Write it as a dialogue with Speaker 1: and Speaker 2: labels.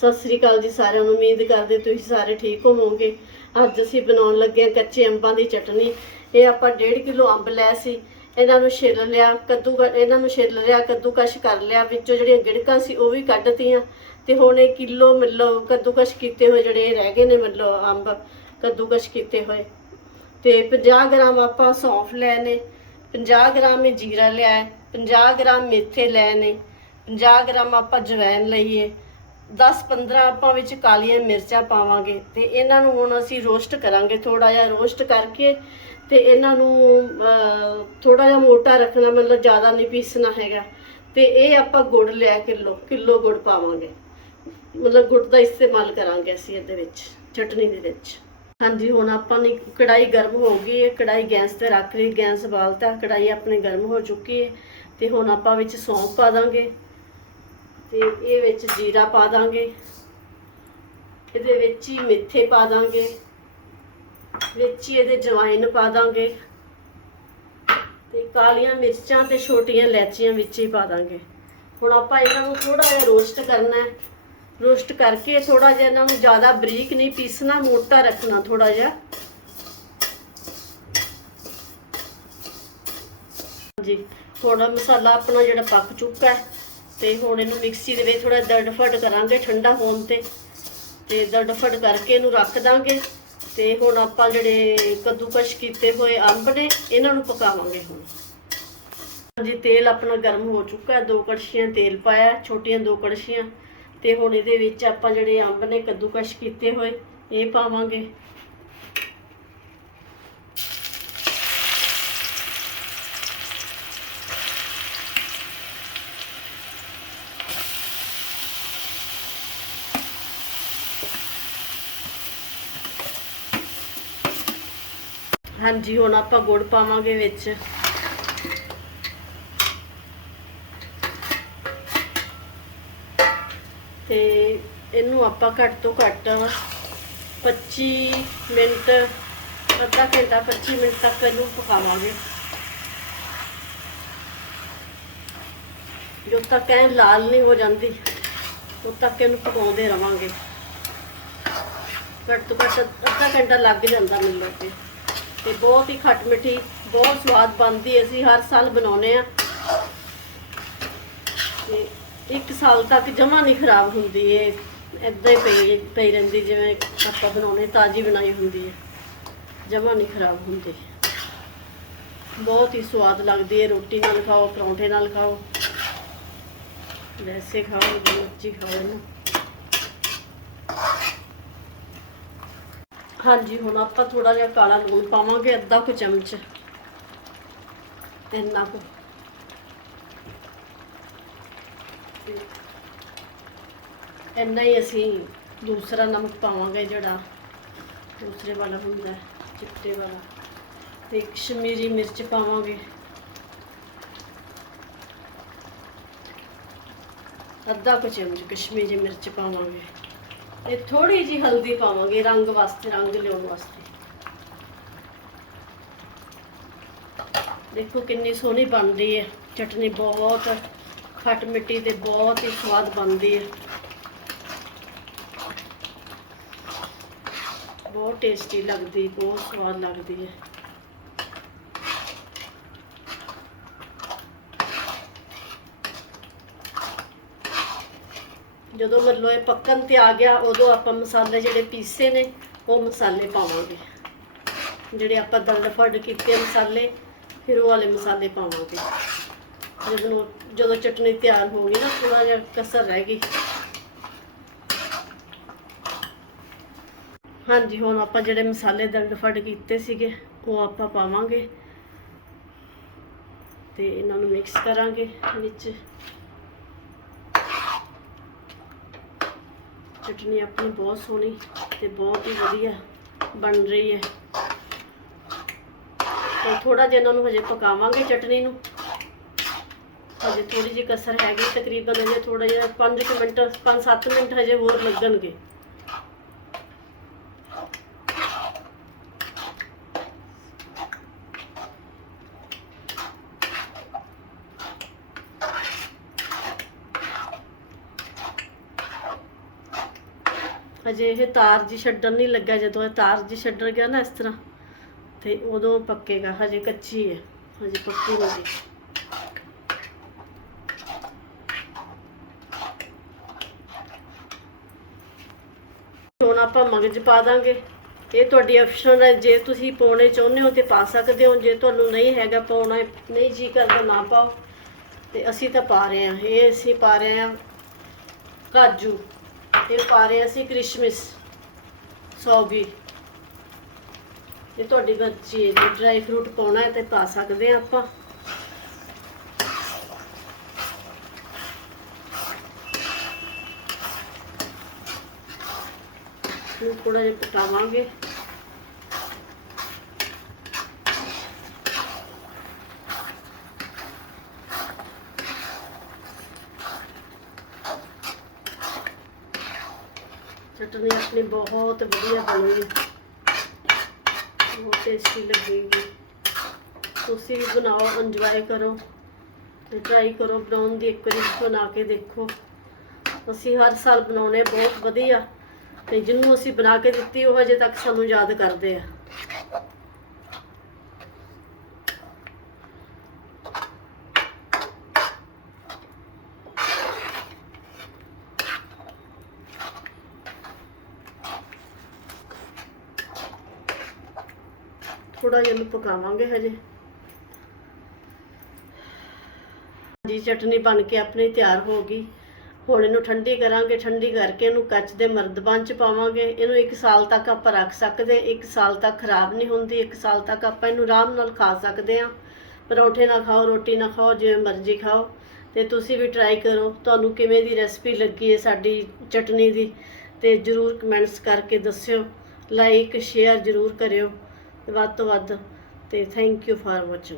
Speaker 1: ਸਤਿ ਸ੍ਰੀ ਅਕਾਲ ਜੀ ਸਾਰਿਆਂ ਨੂੰ, ਉਮੀਦ ਕਰਦੇ ਤੁਸੀਂ ਸਾਰੇ ਠੀਕ ਹੋਵੋਗੇ। ਅੱਜ ਅਸੀਂ ਬਣਾਉਣ ਲੱਗੇ ਹਾਂ ਕੱਚੇ ਅੰਬਾਂ ਦੀ ਚਟਨੀ। ਇਹ ਆਪਾਂ 1.5 ਕਿਲੋ ਅੰਬ ਲੈ ਸੀ। ਇਹਨਾਂ ਨੂੰ ਛਿੱਲ ਲਿਆ, ਕੱਦੂ ਇਹਨਾਂ ਨੂੰ ਛਿੱਲ ਲਿਆ, ਕੱਦੂਕਸ਼ ਕਰ ਲਿਆ। ਵਿੱਚੋਂ ਜਿਹੜੀਆਂ ਗਿੜਕਾਂ ਸੀ ਉਹ ਵੀ ਕੱਢਤੀਆਂ। ਤੇ ਹੁਣ ਇਹ ਕਿਲੋ ਮਤਲਬ ਕੱਦੂਕਸ਼ ਕੀਤੇ ਹੋਏ ਜਿਹੜੇ ਰਹਿ ਗਏ ਨੇ ਮਤਲਬ ਅੰਬ, ਕੱਦੂਕਸ਼ ਕੀਤੇ ਹੋਏ। ਤੇ 50 ਗ੍ਰਾਮ ਆਪਾਂ ਸੌਂਫ ਲੈ ਨੇ 50 ਗ੍ਰਾਮ ਇਹ ਜੀਰਾ ਲਿਆ ਹੈ 50 ਗ੍ਰਾਮ ਮੇਥੇ ਲੈ ਨੇ 50 ਗ੍ਰਾਮ ਆਪਾਂ ਜਵੈਨ ਲਈਏ। 10-15 ਆਪਾਂ ਵਿੱਚ ਕਾਲੀਆਂ ਮਿਰਚਾਂ ਪਾਵਾਂਗੇ ਤੇ ਇਹਨਾਂ ਨੂੰ ਹੁਣ ਅਸੀਂ ਰੋਸਟ ਕਰਾਂਗੇ ਥੋੜਾ ਜਿਹਾ ਰੋਸਟ ਕਰਕੇ ਤੇ ਇਹਨਾਂ ਨੂੰ ਥੋੜਾ ਜਿਹਾ ਮੋਟਾ ਰੱਖਣਾ, ਮਤਲਬ ਜ਼ਿਆਦਾ ਨਹੀਂ ਪੀਸਣਾ ਹੈਗਾ। ਤੇ ਇਹ ਆਪਾਂ ਗੁੜ ਲਿਆ ਕਿਲੋ ਕਿਲੋ ਗੁੜ ਪਾਵਾਂਗੇ। ਮਤਲਬ ਗੁੜ ਦਾ ਇਸਤੇਮਾਲ ਕਰਾਂਗੇ ਅਸੀਂ ਇਹਦੇ ਵਿੱਚ, ਚਟਨੀ ਦੇ ਵਿੱਚ। ਹਾਂਜੀ, ਹੁਣ ਆਪਾਂ ਨੇ ਕੜਾਈ ਗਰਮ ਹੋ ਗਈ ਹੈ ਕੜਾਈ ਗੈਸ ਤੇ ਰੱਖ ਲਈ, ਗੈਸ ਬਾਲਤਾ ਕੜਾਈ ਆਪਣੇ ਗਰਮ ਹੋ ਚੁੱਕੀ ਹੈ ਤੇ ਹੁਣ ਆਪਾਂ ਵਿੱਚ ਸੌਂਫ ਪਾ ਦਾਂਗੇ। ਤੇ ਇਹ ਵਿੱਚ ਜੀਰਾ ਪਾ ਦਾਂਗੇ। ਇਹਦੇ ਵਿੱਚ ਹੀ ਮੇਥੇ ਪਾ ਦਾਂਗੇ। ਵਿੱਚ ਹੀ ਇਹਦੇ ਜਵਾਇਨ ਪਾ ਦਾਂਗੇ। ਤੇ ਕਾਲੀਆਂ ਮਿਰਚਾਂ ਤੇ ਛੋਟੀਆਂ ਇਲਾਚੀਆਂ ਵਿੱਚ ਹੀ ਪਾ ਦਾਂਗੇ। ਹੁਣ ਆਪਾਂ ਇਹਨਾਂ ਨੂੰ ਥੋੜਾ ਜਿਹਾ ਰੋਸਟ ਕਰਨਾ ਹੈ। ਰੋਸਟ ਕਰਕੇ ਥੋੜਾ ਜਿਹਾ ਇਹਨਾਂ ਨੂੰ ਜ਼ਿਆਦਾ ਬਰੀਕ ਨਹੀਂ ਪੀਸਣਾ, ਮੋਟਾ ਰੱਖਣਾ ਥੋੜਾ ਜਿਹਾ। ਜੀ ਥੋੜਾ ਮਸਾਲਾ ਆਪਣਾ ਜਿਹੜਾ ਪੱਕ ਚੁੱਕਾ ਹੈ। ਤੇ ਹੁਣ ਇਹਨੂੰ ਮਿਕਸੀ ਦੇ ਵਿੱਚ ਥੋੜਾ ਦਰਦਫੜ ਕਰਾਂਗੇ, ਠੰਡਾ ਹੋਣ ਤੇ। ਤੇ ਦਰਦਫੜ ਕਰਕੇ ਇਹਨੂੰ ਰੱਖ ਦਾਂਗੇ। ਤੇ ਹੁਣ ਆਪਾਂ ਜਿਹੜੇ ਕੱਦੂਕਸ਼ ਕੀਤੇ ਹੋਏ ਅੰਬ ਨੇ, ਇਹਨਾਂ ਨੂੰ ਪਕਾਵਾਂਗੇ ਹੁਣ। ਹਾਂਜੀ, ਤੇਲ ਆਪਣਾ ਗਰਮ ਹੋ ਚੁੱਕਾ ਹੈ। ਦੋ ਕੜਛੀਆਂ ਤੇਲ ਪਾਇਆ, ਛੋਟੀਆਂ ਦੋ ਕੜਛੀਆਂ। ਤੇ ਹੁਣ ਇਹਦੇ ਵਿੱਚ ਆਪਾਂ ਜਿਹੜੇ ਅੰਬ ਨੇ, ਕੱਦੂਕਸ਼ ਕੀਤੇ ਹੋਏ, ਇਹ ਪਾਵਾਂਗੇ। ਹਾਂਜੀ, ਹੁਣ ਆਪਾਂ ਗੁੜ ਪਾਵਾਂਗੇ ਵਿੱਚ। ਤੇ ਇਹਨੂੰ ਆਪਾਂ ਘੱਟ ਤੋਂ ਘੱਟ 25 ਮਿੰਟ, ਅੱਧਾ ਘੰਟਾ 25 ਮਿੰਟ ਤੱਕ ਇਹਨੂੰ ਪਕਾਵਾਂਗੇ। ਜਦੋਂ ਤੱਕ ਇਹ ਲਾਲ ਨਹੀਂ ਹੋ ਜਾਂਦੀ, ਉਦੋਂ ਤੱਕ ਇਹਨੂੰ ਪਕਾਉਂਦੇ ਰਵਾਂਗੇ। ਘੱਟ ਤੋਂ ਘੱਟ ਅੱਧਾ ਘੰਟਾ ਲੱਗ ਜਾਂਦਾ ਮੈਨੂੰ ਲੱਗਦਾ। ਤੇ ਬਹੁਤ ਹੀ ਖੱਟ ਮਿੱਠੀ, ਬਹੁਤ ਸਵਾਦ ਬਣਦੀ ਅਸੀਂ ਹਰ ਸਾਲ ਬਣਾਉਨੇ ਆ ਤੇ ਇੱਕ ਸਾਲ ਤੱਕ ਜਮਾ ਨਹੀਂ ਖਰਾਬ ਹੁੰਦੀ ਇਹ, ਏਦਾਂ ਹੀ ਪਈ ਪਈ ਰਹਿੰਦੀ, ਜਿਵੇਂ ਆਪਾਂ ਬਣਾਉਨੇ ਤਾਜ਼ੀ ਬਣਾਈ ਹੁੰਦੀ ਹੈ। ਜਮਾ ਨਹੀਂ ਖਰਾਬ ਹੁੰਦੀ। ਬਹੁਤ ਹੀ ਸਵਾਦ ਲੱਗਦੀ ਹੈ, ਰੋਟੀ ਨਾਲ ਖਾਓ, ਪਰੌਂਠੇ ਨਾਲ ਖਾਓ। ਵੈਸੇ ਖਾਓ, ਜਿਵੇਂ ਮਰਜ਼ੀ ਖਾਓ ਨਾ ਹਾਂਜੀ, ਹੁਣ ਆਪਾਂ ਥੋੜਾ ਜਿਹਾ ਕਾਲਾ ਲੂਣ ਪਾਵਾਂਗੇ, ਅੱਧਾ ਕੁ ਚਮਚ। ਇੰਨਾ ਕੁ। ਇੰਨਾ ਹੀ ਅਸੀਂ ਦੂਸਰਾ ਨਮਕ ਪਾਵਾਂਗੇ ਜਿਹੜਾ ਦੂਸਰੇ ਵਾਲਾ ਹੁੰਦਾ, ਚਿੱਟੇ ਵਾਲਾ। ਤੇ ਕਸ਼ਮੀਰੀ ਮਿਰਚ ਪਾਵਾਂਗੇ। ਅੱਧਾ ਕੁ ਚਮਚ ਕਸ਼ਮੀਰੀ ਮਿਰਚ ਪਾਵਾਂਗੇ। ਇਹ ਥੋੜੀ ਜੀ ਹਲਦੀ ਪਾਵਾਂਗੇ, ਰੰਗ ਵਾਸਤੇ, ਰੰਗ ਲਿਆਉਣ ਵਾਸਤੇ। ਦੇਖੋ ਕਿੰਨੀ ਸੋਹਣੀ ਬਣਦੀ ਹੈ, ਚਟਨੀ ਬਹੁਤ ਖੱਟ ਮਿੱਟੀ ਤੇ ਬਹੁਤ ਹੀ ਸਵਾਦ ਬਣਦੀ ਹੈ। ਬਹੁਤ ਟੇਸਟੀ ਲੱਗਦੀ, ਬਹੁਤ ਸਵਾਦ ਲੱਗਦੀ ਹੈ। ਜਦੋਂ ਮਤਲਬ ਇਹ ਪੱਕਣ ਤੇ ਆ ਗਿਆ, ਉਦੋਂ ਆਪਾਂ ਮਸਾਲੇ ਜਿਹੜੇ ਪੀਸੇ ਨੇ, ਉਹ ਮਸਾਲੇ ਪਾਵਾਂਗੇ। ਜਿਹੜੇ ਆਪਾਂ ਦਰਦ ਫੜ ਕੀਤੇ ਮਸਾਲੇ, ਫਿਰ ਉਹ ਵਾਲੇ ਮਸਾਲੇ ਪਾਵਾਂਗੇ। ਜਦੋਂ ਜਦੋਂ ਚਟਨੀ ਤਿਆਰ ਹੋ ਗਈ ਨਾ ਥੋੜਾ ਜਿਹਾ ਕਸਰ ਰਹਿ ਗਈ। ਹਾਂਜੀ, ਹੁਣ ਆਪਾਂ ਜਿਹੜੇ ਮਸਾਲੇ ਦਰਦ ਫੜ ਕੀਤੇ ਸੀਗੇ, ਉਹ ਆਪਾਂ ਪਾਵਾਂਗੇ। ਤੇ ਇਹਨਾਂ ਨੂੰ ਮਿਕਸ ਕਰਾਂਗੇ ਵਿੱਚ। ਚਟਨੀ ਆਪਣੀ ਬਹੁਤ ਸੋਹਣੀ ਤੇ ਬਹੁਤ ਹੀ ਵਧੀਆ ਬਣ ਰਹੀ ਹੈ। ਤੇ ਥੋੜਾ ਜਿਹਾ ਇਹਨਾਂ ਨੂੰ ਹਜੇ ਪਕਾਵਾਂਗੇ ਚਟਨੀ ਨੂੰ। ਹਜੇ ਥੋੜੀ ਜਿਹੀ ਕਸਰ ਹੈਗੀ, ਤਕਰੀਬਨ ਹਜੇ ਥੋੜਾ ਜਿਹਾ 5 ਮਿੰਟ 5-7 ਮਿੰਟ ਹਜੇ ਹੋਰ ਲੱਗਣਗੇ। ਹਜੇ ਇਹ ਤਾਰ ਜੀ ਛੱਡਣ ਨਹੀਂ ਲੱਗਾ, ਜਦੋਂ ਇਹ ਤਾਰ ਜੀ ਛੱਡਣ ਗਿਆ ਨਾ ਇਸ ਤਰ੍ਹਾਂ, ਤੇ ਉਦੋਂ ਪੱਕੇਗਾ, ਹਜੇ ਕੱਚੀ ਹੈ, ਹਜੇ ਪੱਕੀ ਨਹੀਂ ਜੀ। ਹੁਣ ਆਪਾਂ ਮਗਜ ਪਾ ਦਾਂਗੇ। ਇਹ ਤੁਹਾਡੀ ਆਪਸ਼ਨ ਹੈ, ਜੇ ਤੁਸੀਂ ਪਾਉਣੇ ਚਾਹੁੰਦੇ ਹੋ ਤੇ ਪਾ ਸਕਦੇ ਹੋ, ਜੇ ਤੁਹਾਨੂੰ ਨਹੀਂ ਹੈਗਾ ਪਾਉਣਾ, ਨਹੀਂ ਜੀ ਕਰਦਾ ਨਾ ਪਾਓ। ਤੇ ਅਸੀਂ ਤਾਂ ਪਾ ਰਹੇ ਹਾਂ, ਇਹ ਅਸੀਂ ਪਾ ਰਹੇ ਹਾਂ ਕਾਜੂ। ਇਹ ਪਾ ਰਹੇ ਹਾਂ ਅਸੀਂ ਕ੍ਰਿਸ਼ਮਿਸ, ਸੌਗੀ। ਇਹ ਤੁਹਾਡੀ ਮਰਜ਼ੀ ਹੈ ਡਰਾਈ ਫਰੂਟ ਪਾਉਣਾ ਹੈ ਤੇ ਪਾ ਸਕਦੇ ਹਾਂ ਆਪਾਂ। ਨੂੰ ਥੋੜਾ ਜਿਹਾ ਪਟਾਵਾਂਗੇ। ਚਟਨੀ ਆਪਣੀ ਬਹੁਤ ਵਧੀਆ ਬਣੀ ਬਹੁਤ ਟੇਸਟੀ ਲੱਗੇਗੀ। ਤੁਸੀਂ ਵੀ ਬਣਾਓ ਇੰਜੋਏ ਕਰੋ ਤੇ ਟਰਾਈ ਕਰੋ। ਬਣਾਉਣ ਦੀ ਇੱਕ ਵਾਰੀ ਬਣਾ ਕੇ ਦੇਖੋ। ਅਸੀਂ ਹਰ ਸਾਲ ਬਣਾਉਨੇ ਬਹੁਤ ਵਧੀਆ। ਤੇ ਜਿਹਨੂੰ ਅਸੀਂ ਬਣਾ ਕੇ ਦਿੱਤੀ, ਉਹ ਅਜੇ ਤੱਕ ਸਾਨੂੰ ਯਾਦ ਕਰਦੇ ਆ। ਥੋੜਾ ਜਿਹਾ ਇਹਨੂੰ ਪਕਾਵਾਂਗੇ ਹਜੇ। ਜੀ, ਚਟਨੀ ਬਣ ਕੇ ਆਪਣੀ ਤਿਆਰ ਹੋ ਗਈ। ਹੁਣ ਇਹਨੂੰ ਠੰਡੀ ਕਰਾਂਗੇ। ਠੰਡੀ ਕਰਕੇ ਇਹਨੂੰ ਕੱਚ ਦੇ ਮਰਦਬਾਨ ਚ ਪਾਵਾਂਗੇ। ਇਹਨੂੰ 1 ਸਾਲ ਤੱਕ ਆਪਾਂ ਰੱਖ ਸਕਦੇ 1 ਸਾਲ ਤੱਕ ਖਰਾਬ ਨਹੀਂ ਹੁੰਦੀ। 1 ਸਾਲ ਤੱਕ ਆਪਾਂ ਇਹਨੂੰ ਆਰਾਮ ਨਾਲ ਖਾ ਸਕਦੇ ਆ ਪਰੌਂਠੇ ਨਾ ਖਾਓ, ਰੋਟੀ ਨਾ ਖਾਓ, ਜਿਵੇਂ ਮਰਜ਼ੀ ਖਾਓ। ਤੇ ਤੁਸੀਂ ਵੀ ਟਰਾਈ ਕਰੋ। ਤੁਹਾਨੂੰ ਕਿਵੇਂ ਦੀ ਰੈਸਪੀ ਲੱਗੀ ਹੈ ਸਾਡੀ ਚਟਨੀ ਦੀ, ਤੇ ਜਰੂਰ ਕਮੈਂਟਸ ਕਰਕੇ ਦੱਸਿਓ। ਲਾਈਕ ਸ਼ੇਅਰ ਜਰੂਰ ਕਰਿਓ। ਵੱਧ ਤੋਂ ਵੱਧ ਤੇ ਥੈਂਕ ਯੂ ਫਾਰ ਵਾਚਿੰਗ